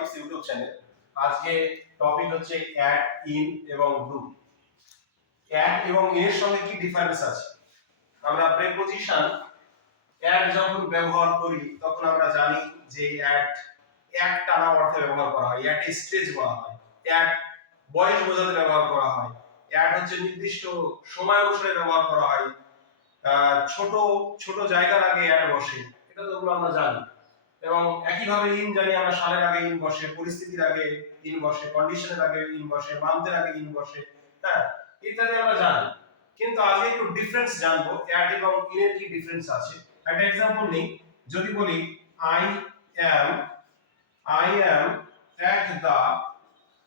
Tips YouTube channel আজকে topic হচ্ছে add in এবং ডু অ্যাড এবং এর সঙ্গে কি ডিফারেন্স আছে? আমরা প্রেপোজিশন অ্যাড যখন ব্যবহার করি, তখন আমরা জানি যে অ্যাড এক টানা অর্থে ব্যবহার করা হয়। অ্যাড স্টেজ বলা হয়। অ্যাড বয়স বোঝাতে ব্যবহার করা হয়। অ্যাড হচ্ছে নির্দিষ্ট সময় অনুসারে ব্যবহার করা হয়। ছোট ছোট জায়গার আগে অ্যাড বসে। এটা তো আমরা জানি। এবং একইভাবে ইন জানি আমরা সালের আগে ইন বসে, পরিস্থিতির আগে ইন বসে কন্ডিশনের আগে ইন বসে মান্থের আগে ইন বসে হ্যাঁ? ইত্যাদি আমরা জানি। কিন্তু আজকে একটু ডিফারেন্স জানব। অ্যাড এবং ইন এর কি ডিফারেন্স আছে? একটা এক্সাম্পল নেই। যদি বলি I am I am at the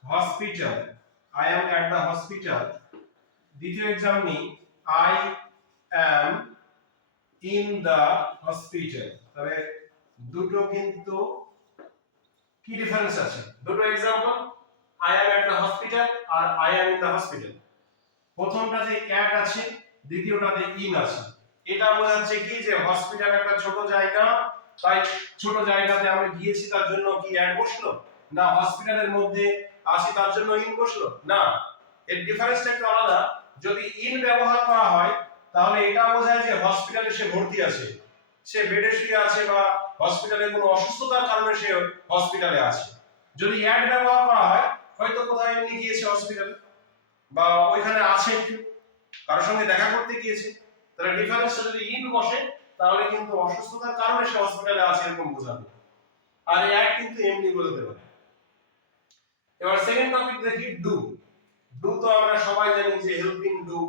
hospital I am at the hospital দ্বিতীয় এক্সাম নেই। I am in the hospital তবে দুটো কিন্তু কি ডিফারেন্স আছে? দুটো example I am at the hospital R I am in the hospital প্রথমটাতে at আছে, দ্বিতীয়টাতে ইন আছে। এটা বোঝাচ্ছে কি যে হসপিটাল একটা ছোট জায়গা, তাই ছোট জায়গাতে আমরা গিয়েছি, তার জন্য কি অ্যাড বসল? না হসপিটালের মধ্যে আসি তার জন্য ইন বসল? না। এর ডিফারেন্সটা একটু আলাদা। যদি ইন ব্যবহার করা হয়, তাহলে এটা বোঝায় যে হসপিটালে সে ভর্তি আছে। সে বেডে শুয়ে আছে বা হসপিটালে কোনো অসুস্থতার কারণে সে হসপিটালে আছে। যদি অ্যাড ব্যবহার করা হয়, হয়তো কোথাও এমনি গিয়েছে হসপিটালে বা ওইখানে আছে কারোর সঙ্গে দেখা করতে গিয়েছে। তাহলে ডিফারেন্সটা যদি ইন বসে, তাহলে কিন্তু অসুস্থতার কারণে সে হসপিটালে আছে এরকম বোঝাবে। আর অ্যাড কিন্তু এমনি বোঝাতে পারে এবার সেকেন্ড টপিক দেখি ডু ডু তো আমরা সবাই জানি যে হেল্পিং ডু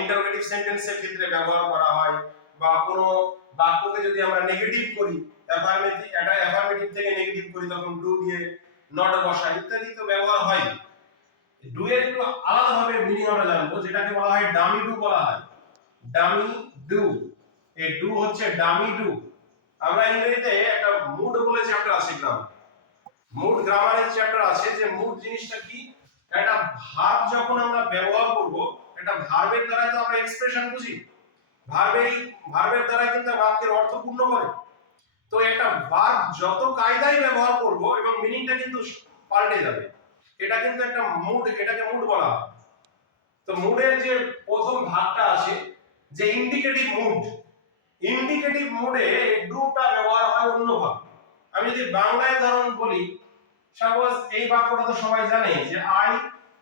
ইন্টারোগেটিভ সেন্টেন্সের ক্ষেত্রে ব্যবহার করা হয় বা কোনো বাক্যকে যদি আমরা নেগেটিভ করি অ্যাফার্মেটিভ এটা অ্যাফার্মেটিভ থেকে নেগেটিভ করি, তখন ডু দিয়ে নট বসাই, ইত্যাদি তো ব্যবহার হয়। ডু এর একটু আলাদাভাবে মিনিং আমরা জানব, যেটাকে বলা হয় ডামি ডু বলা হয়। ডামি ডু এই ডু হচ্ছে ডামি ডু আমরা ইংরেজিতে একটা মুড বলে চ্যাপ্টার আছে শিখলাম মুড গ্রামারের চ্যাপ্টার আছে, যে মুড জিনিসটা কি? একটা ভার্ব যখন আমরা ব্যবহার করব, একটা ভার্বের দ্বারা তো আমরা এক্সপ্রেশন বুঝি। ভার্বেই ভার্বের দ্বারা কিন্তু বাক্যের অর্থ পূর্ণ করে। তো একটা ভার্ব যত কায়দায় ব্যবহার করব এবং মিনিংটা কিন্তু পাল্টে যাবে। এটা কিন্তু একটা মুড, এটাকে মুড বলা তো মুডের যে প্রথম ভাগটা আছে, যে ইন্ডিকেটিভ মুড ইন্ডিকেটিভ মুডে ডুটা ব্যবহার হয় অন্যভাবে আমি যদি বাংলায় উদাহরণ বলি সাপোজ এই বাক্যটা তো সবাই জানে যে আই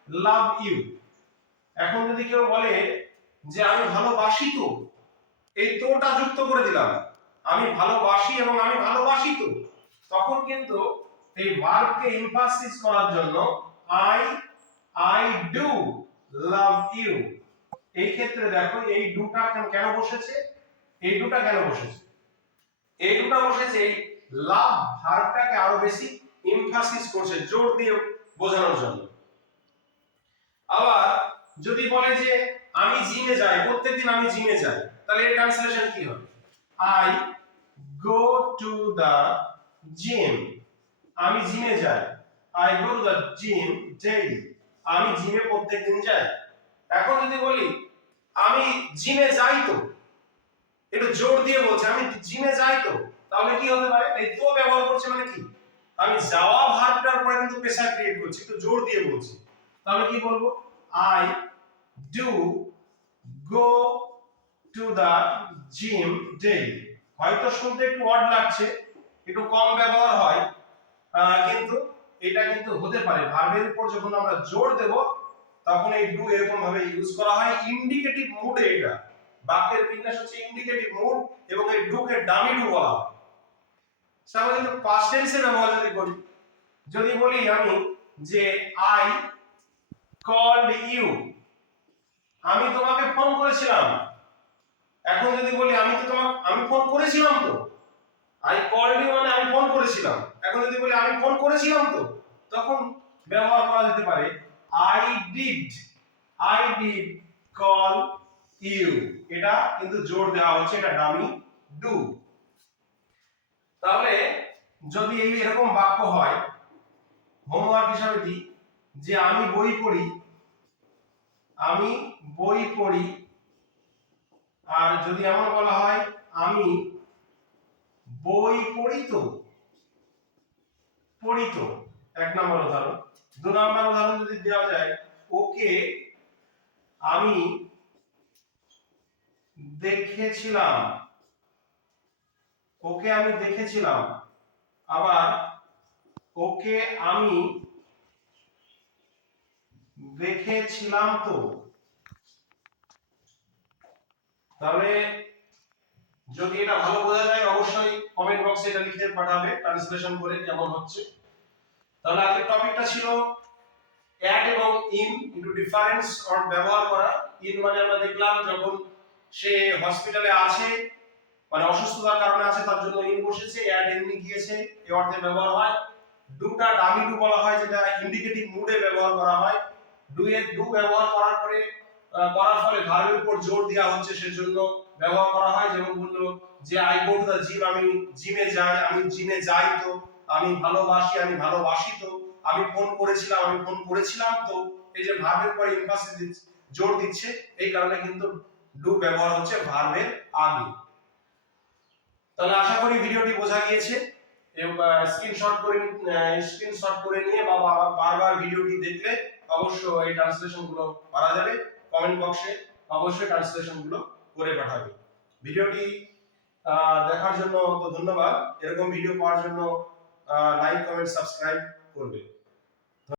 লাভ ইউ এখন যদি কেউ বলে যে আমি ভালোবাসি তো। এই তোটা যুক্ত করে দিলাম। আমি ভালোবাসি এবং আমি ভালোবাসি তো। তখন কিন্তু এই ভার্বকে এমফাসিস করার জন্য I I do love you এই ক্ষেত্রে দেখো, এই ডুটা কেন- বসেছে? এই দুটা কেন বসেছে? এই দুটা বসেছে, এই লাভ ভার্বটাকে আরও বেশি এমফাসিস করছে জোর দিয়ে বোঝানোর জন্য। আবার যদি বলে যে আমি জিমে যাই, প্রত্যেকদিন আমি জিমে যাই, তাহলে এর ট্রান্সলেশন কি হবে? I go to the gym আমি জিমে যাই। I go to the gym daily আমি জিমে প্রত্যেকদিন যাই। এখন যদি বলি, আমি জিমে যাই তো, একটু জোর দিয়ে বলছে, আমি জিমে যাই তো, তাহলে কি হতে পারে? এই তো ব্যবহার করছে মানে কি? আমি যাওয়া ভার্বটার পরে কিন্তু প্রেসার ক্রিয়েট করছি, একটু জোর দিয়ে বলছি। তাহলে কি বলব? I do go to the gym daily হয়তো শুনতে একটু অড লাগছে, একটু কম ব্যবহার হয় কিন্তু এটা কিন্তু হতে পারে। ভার্বের উপর যখন আমরা জোর দেব, তখন এই ডু এরকম ভাবে ইউজ করা হয়। ইন্ডিকেটিভ মুডে এটা। বাক্যের বিন্যাস হচ্ছে ইন্ডিকেটিভ মুড এবং এই ডুকে ডামি ডু বলা হয়। তাহলে কিন্তু পাস্ট টেন্সে ব্যবহার যদি করি, যদি বলি আমি যে আই কল্ড ইউ আমি তোমাকে ফোন করেছিলাম। এখন যদি বলি আমি তো তোমাকে, আমি ফোন করেছিলাম তো। আই কল্ড ইউ মানে আমি ফোন করেছিলাম। এখন যদি বলি আমি ফোন করেছিলাম তো, তখন ব্যবহার করা যেতে পারে I did I did call you এটা কিন্তু জোর দেওয়া হচ্ছে, এটা ডামি ডু তাহলে যদি এই এরকম বাক্য হয় হোমওয়ার্ক হিসাবে দিই, যে আমি বই পড়ি, আমি বই পড়ি। আর যদি এমন বলা হয়, আমি বই পড়ি তো পড়িত এক নম্বর উদাহরণ। দু নম্বর উদাহরণ যদি দেওয়া যায়, ওকে আমি দেখেছিলাম, ওকে আমি দেখেছিলাম, আবার ওকে আমি দেখেছিলাম তো। তাহলে যদি এটা ভালো বোঝা যায়, অবশ্যই কমেন্ট বক্সে এটা লিখে পাঠাবে ট্রান্সলেশন করে কেমন হচ্ছে। তাহলে আজকের টপিকটা ছিল অ্যাড এবং ইন একটু ডিফারেন্স অর ব্যবহার করা। ইন মানে আমরা দেখলাম যখন সে হসপিটালে আছে মানে অসুস্থতার কারণে আছে, তার জন্য ইন বসেছে অ্যাড এমনি গিয়েছে, এই অর্থে ব্যবহার হয়। ডুটা ডামি ডু বলা হয়, যেটা ইন্ডিকেটিভ মুডে ব্যবহার করা হয়। ডু এর ডু ব্যবহার করার পরে করার ফলে ভার্বের উপর জোর দেওয়া হচ্ছে সেজন্য ব্যবহার করা হয়। যেমন বলল যে, I go to the gym, আমি জিমে যাই, আমি জিমে যাই তো, আমি ভালোবাসি আমি ভালোবাসি তো, আমি ফোন করেছিলাম, আমি ফোন করেছিলাম তো। এই যে ভার্বের পরে ইমফাসিস জোর দিচ্ছে, এই কারণে কিন্তু ডু ব্যবহার হচ্ছে ভার্বের আগে। তাহলে আশা করি ভিডিওটি বোঝা গিয়েছে। স্ক্রিনশট করে স্ক্রিনশট করে নিয়ে বা, বা- বারবার ভিডিওটি দেখলে অবশ্যই এই ট্রান্সলেশনগুলো পারা যাবে। কমেন্ট বক্সে অবশ্যই ট্রান্সলেশনগুলো করে পাঠাবে। ভিডিওটি দেখার জন্য ধন্যবাদ। এরকম ভিডিও পাওয়ার জন্য লাইক কমেন্ট সাবস্ক্রাইব করবে।